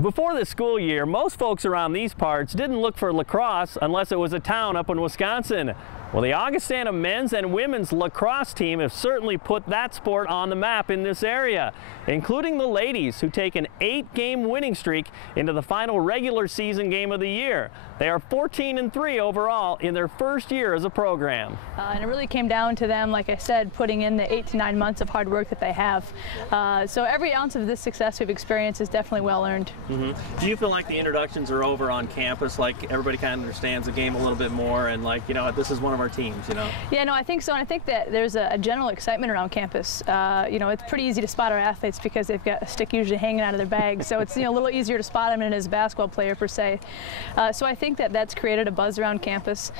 Before the school year, most folks around these parts didn't look for lacrosse unless it was a town up in Wisconsin. Well, the Augustana men's and women's lacrosse team have certainly put that sport on the map in this area, including the ladies, who take an 8-game winning streak into the final regular season game of the year. They are 14-3 overall in their first year as a program. And it really came down to them, like I said, putting in the 8 to 9 months of hard work that they have. So every ounce of this success we've experienced is definitely well earned. Do you feel like the introductions are over on campus, like everybody kind of understands the game a little bit more, and like, you know, this is one of our teams, you know? Yeah, no, I think so, and I think that there's a general excitement around campus. You know, it's pretty easy to spot our athletes because they've got a stick usually hanging out of their bag, so it's, you know, a little easier to spot them than as a basketball player per se. So I think that that's created a buzz around campus.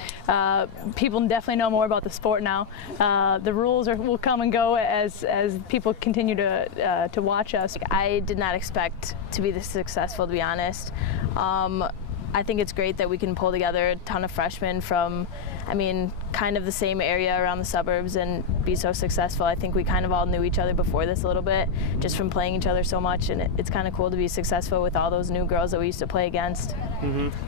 People definitely know more about the sport now. The rules will come and go as people continue to watch us. I did not expect to be this successful, to be honest. I think it's great that we can pull together a ton of freshmen from, I mean, kind of the same area around the suburbs and be so successful. I think we kind of all knew each other before this a little bit, just from playing each other so much, and it's kind of cool to be successful with all those new girls that we used to play against.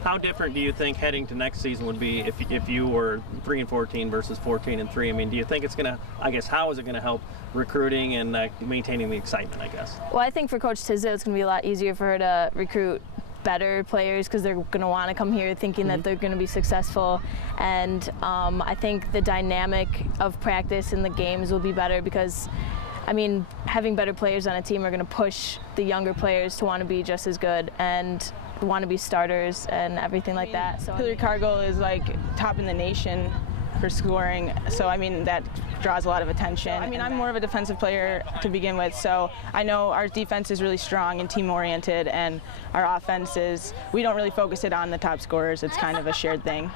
How different do you think heading to next season would be if you were 3-14 versus 14-3? I mean, do you think it's going to, I guess, how is it going to help recruiting and maintaining the excitement, I guess? Well, I think for Coach Tisdale, it's going to be a lot easier for her to recruit better players because they're going to want to come here thinking that they're going to be successful, and I think the dynamic of practice and the games will be better because, I mean, having better players on a team are going to push the younger players to want to be just as good and want to be starters and everything like that. So Hilary Kargl is like top in the nation for scoring, so I mean that draws a lot of attention. I mean, I'm more of a defensive player to begin with, so I know our defense is really strong and team-oriented, and our offense is, we don't really focus it on the top scorers. It's kind of a shared thing.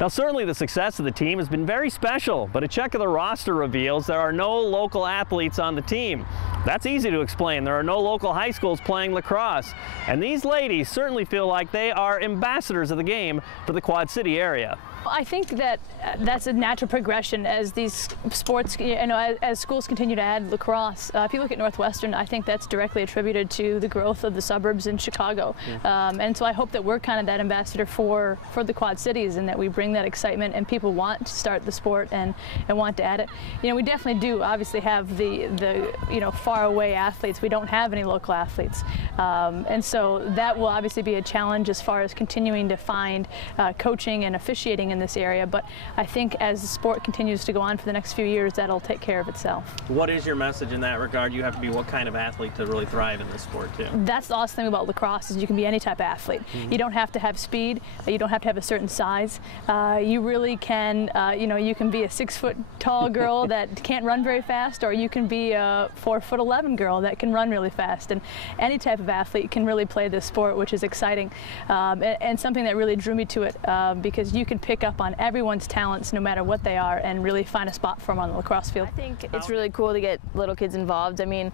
Now, certainly the success of the team has been very special, but a check of the roster reveals there are no local athletes on the team. That's easy to explain. There are no local high schools playing lacrosse, and these ladies certainly feel like they are ambassadors of the game for the Quad City area. I think that that's a natural progression as these sports, you know, as schools continue to add lacrosse. If you look at Northwestern, I think that's directly attributed to the growth of the suburbs in Chicago. And so I hope that we're kind of that ambassador for the Quad Cities, and that we bring that excitement and people want to start the sport and want to add it. You know, we definitely do obviously have the you know, far away athletes. We don't have any local athletes. And so that will obviously be a challenge as far as continuing to find coaching and officiating in this area, but I think as the sport continues to go on for the next few years, that'll take care of itself. What is your message in that regard? You have to be what kind of athlete to really thrive in this sport too? That's the awesome thing about lacrosse, is you can be any type of athlete. You don't have to have speed, you don't have to have a certain size. You really can, you know, you can be a 6-foot tall girl that can't run very fast, or you can be a 4'11" girl that can run really fast, and any type of athlete can really play this sport, which is exciting, and something that really drew me to it, because you can pick up on everyone's talents no matter what they are and really find a spot for them on the lacrosse field. I think it's really cool to get little kids involved. I mean,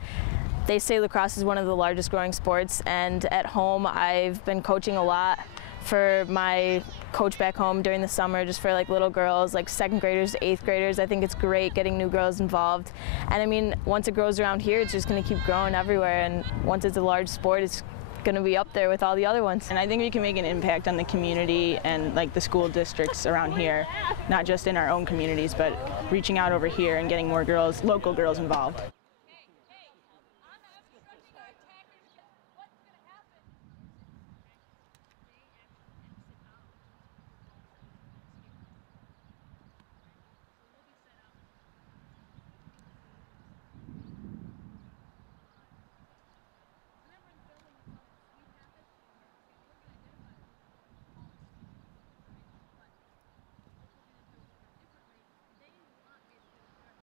they say lacrosse is one of the largest growing sports, and at home I've been coaching a lot for my coach back home during the summer, just for like little girls, like 2nd graders to 8th graders. I think it's great getting new girls involved, and I mean, once it grows around here, it's just going to keep growing everywhere, and once it's a large sport, it's going to be up there with all the other ones. And I think we can make an impact on the community and like the school districts around here, not just in our own communities, but reaching out over here and getting more girls, local girls, involved.